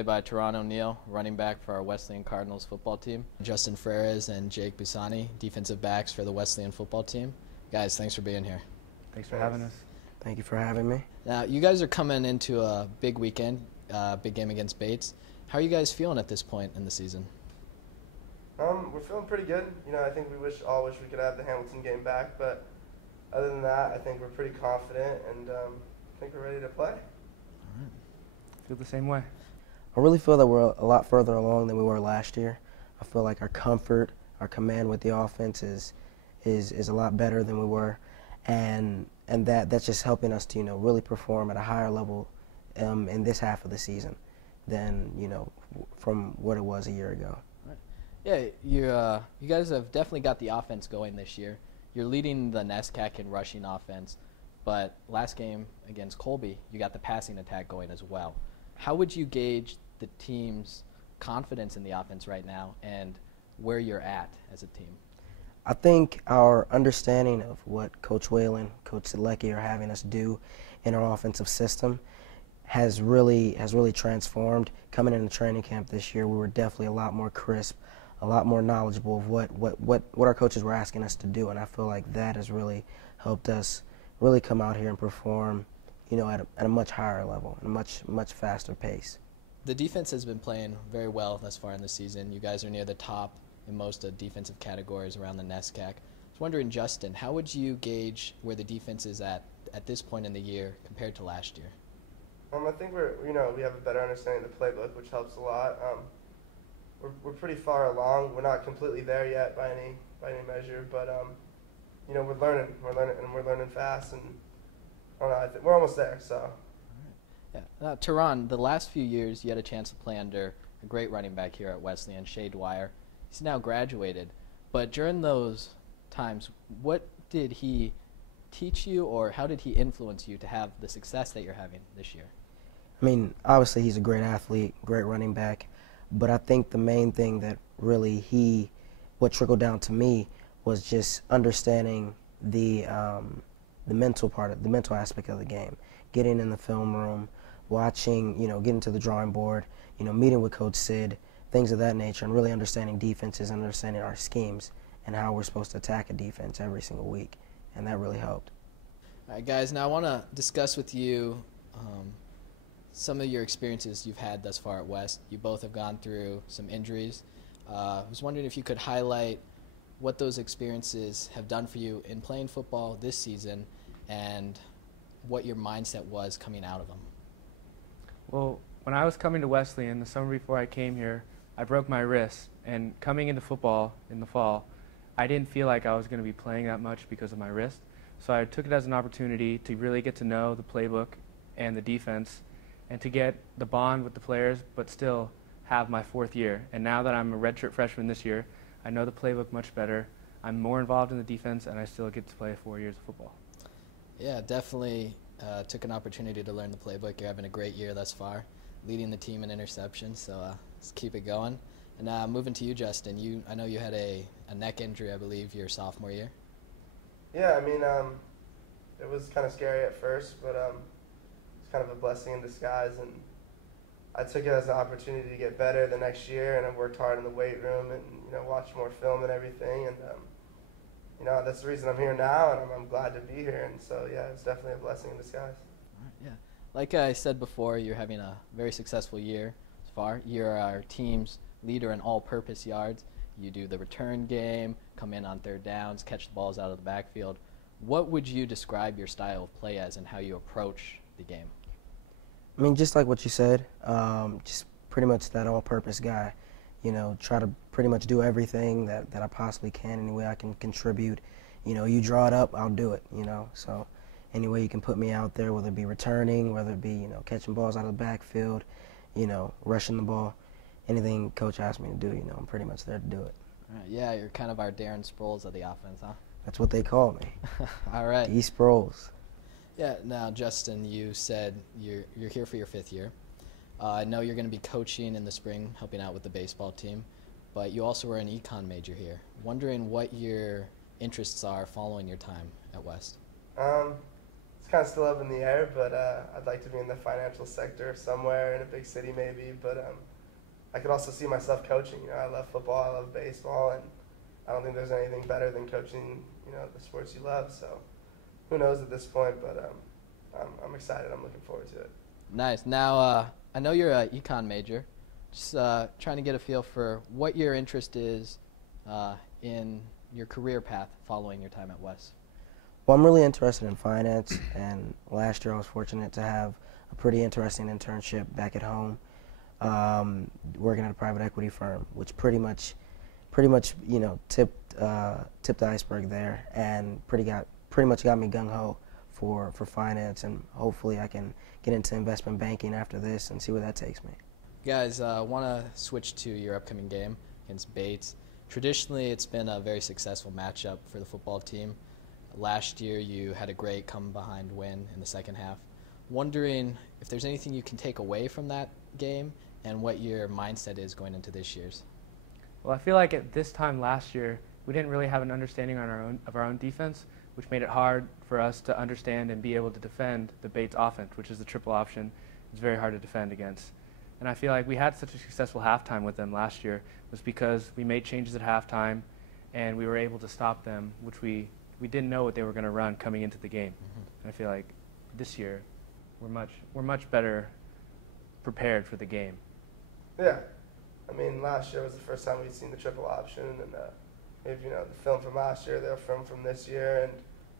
today by Teron O'Neill, running back for our Wesleyan Cardinals football team. Justin Freres and Jake Bussani, defensive backs for the Wesleyan football team. Guys, thanks for being here. Thanks for having us. Thank you for having me. Now, you guys are coming into a big weekend, big game against Bates. How are you guys feeling at this point in the season? We're feeling pretty good. I think we all wish we could have the Hamilton game back, but other than that, I think we're pretty confident, and I think we're ready to play. All right. Feel the same way. I really feel that we're a lot further along than we were last year. I feel like our comfort, our command with the offense is a lot better than we were, and that's just helping us to really perform at a higher level in this half of the season than from what it was a year ago. Yeah, you guys have definitely got the offense going this year. You're leading the NESCAC in rushing offense, but last game against Colby, you got the passing attack going as well. How would you gauge the team's confidence in the offense right now and where you're at as a team? I think our understanding of what Coach Whalen, Coach Selecki are having us do in our offensive system has really transformed. Coming into training camp this year, we were definitely a lot more crisp, a lot more knowledgeable of what our coaches were asking us to do, and I feel like that has really helped us really come out here and perform, at a much higher level, at a much faster pace. The defense has been playing very well thus far in the season. You guys are near the top in most of defensive categories around the NESCAC. I was wondering, Justin, how would you gauge where the defense is at this point in the year compared to last year? I think we have a better understanding of the playbook, which helps a lot. We're pretty far along. We're not completely there yet by any measure, but we're learning fast, and I don't know, I think we're almost there. So. Yeah. Now, Teron, the last few years you had a chance to play under a great running back here at Wesleyan, Shea Dwyer. He's now graduated, but during those times, what did he teach you, or how did he influence you to have the success that you're having this year? I mean, obviously he's a great athlete, great running back, but I think the main thing that really what trickled down to me was just understanding the mental part, the mental aspect of the game, getting in the film room, watching, getting to the drawing board, meeting with Coach Sid, things of that nature, and really understanding defenses, understanding our schemes, and how we're supposed to attack a defense every single week, and that really helped. All right, guys, now I want to discuss with you some of your experiences you've had thus far at West. You both have gone through some injuries. I was wondering if you could highlight what those experiences have done for you in playing football this season and what your mindset was coming out of them. Well, when I was coming to Wesleyan the summer before I came here, I broke my wrist, and coming into football in the fall, I didn't feel like I was going to be playing that much because of my wrist. So I took it as an opportunity to really get to know the playbook and the defense, and to get the bond with the players, but still have my fourth year. And now that I'm a redshirt freshman this year, I know the playbook much better. I'm more involved in the defense, and I still get to play 4 years of football. Yeah, definitely took an opportunity to learn the playbook. You're having a great year thus far, leading the team in interceptions, so let's keep it going. And moving to you, Justin, I know you had a neck injury, I believe, your sophomore year. Yeah, I mean, it was kind of scary at first, but it's kind of a blessing in disguise, and I took it as an opportunity to get better the next year, and I worked hard in the weight room and watched more film and everything, and that's the reason I'm here now, and I'm glad to be here, and so yeah, it's definitely a blessing in disguise. All right, yeah, like I said before, you're having a very successful year so far. You're our team's leader in all-purpose yards. You do the return game, come in on third downs, catch the balls out of the backfield. What would you describe your style of play as and how you approach the game? I mean, just like what you said, just pretty much that all-purpose guy. Try to pretty much do everything that I possibly can, any way I can contribute. You draw it up, I'll do it, So any way you can put me out there, whether it be returning, whether it be, catching balls out of the backfield, rushing the ball, anything Coach asks me to do, I'm pretty much there to do it. All right, yeah, you're kind of our Darren Sproles of the offense, huh? That's what they call me. All right. D. Sproles. Yeah, now, Justin, you said you're here for your fifth year. I know you're going to be coaching in the spring, helping out with the baseball team, but you also were an econ major here. Wondering what your interests are following your time at West. It's kind of still up in the air, but I'd like to be in the financial sector somewhere in a big city maybe. But I could also see myself coaching. I love football, I love baseball, and I don't think there's anything better than coaching, the sports you love. So who knows at this point, but I'm excited. I'm looking forward to it. Nice. Now, I know you're an econ major. Just trying to get a feel for what your interest is in your career path following your time at Wes. Well, I'm really interested in finance, and last year I was fortunate to have a pretty interesting internship back at home, working at a private equity firm, which pretty much tipped the iceberg there, and pretty much got me gung ho for finance, and hopefully I can get into investment banking after this and see where that takes me. Guys, I want to switch to your upcoming game against Bates. Traditionally, it's been a very successful matchup for the football team. Last year, you had a great come-behind win in the second half. Wondering if there's anything you can take away from that game and what your mindset is going into this year's. Well, I feel like at this time last year, we didn't really have an understanding of our own defense, which made it hard for us to understand and be able to defend the Bates offense, which is the triple option. It's very hard to defend against. And I feel like we had such a successful halftime with them last year was because we made changes at halftime and we were able to stop them, which we didn't know what they were going to run coming into the game. And I feel like this year we're much better prepared for the game. Yeah. I mean, last year was the first time we'd seen the triple option, and if the film from last year, they'll film from this year, and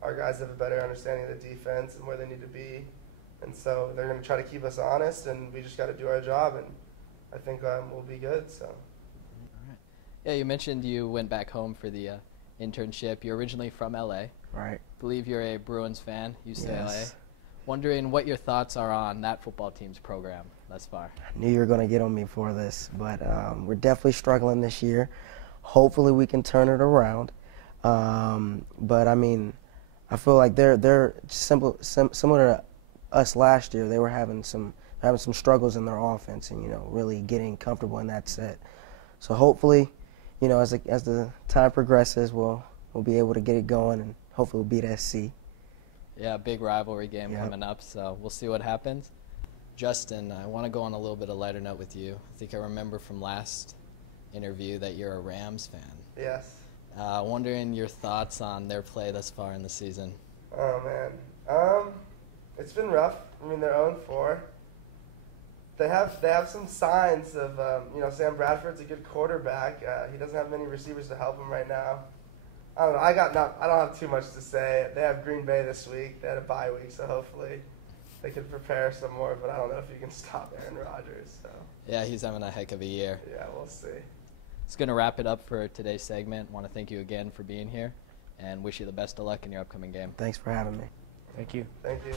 our guys have a better understanding of the defense and where they need to be. And so they're going to try to keep us honest, and we just got to do our job, and I think we'll be good. So. All right. Yeah, you mentioned you went back home for the internship. You're originally from LA. Right. Believe you're a Bruins fan, UCLA. Yes. Wondering what your thoughts are on that football team's program thus far. I knew you were going to get on me for this, but we're definitely struggling this year. Hopefully we can turn it around. But I mean, I feel like they're similar to us last year. They were having some struggles in their offense, and really getting comfortable in that set. So hopefully, as the time progresses, we'll be able to get it going, and hopefully we'll beat SC. Yeah, big rivalry game coming up, so we'll see what happens. Justin, I want to go on a little bit of lighter note with you. I think I remember from last interview that you're a Rams fan. Yes. Wondering your thoughts on their play thus far in the season. Oh, man. It's been rough. I mean, they're 0-4. They have some signs of, Sam Bradford's a good quarterback. He doesn't have many receivers to help him right now. I don't know. I don't have too much to say. They have Green Bay this week. They had a bye week, so hopefully they can prepare some more. But I don't know if you can stop Aaron Rodgers. So. Yeah, he's having a heck of a year. Yeah, we'll see. It's going to wrap it up for today's segment. Want to thank you again for being here and wish you the best of luck in your upcoming game. Thanks for having me. Thank you. Thank you.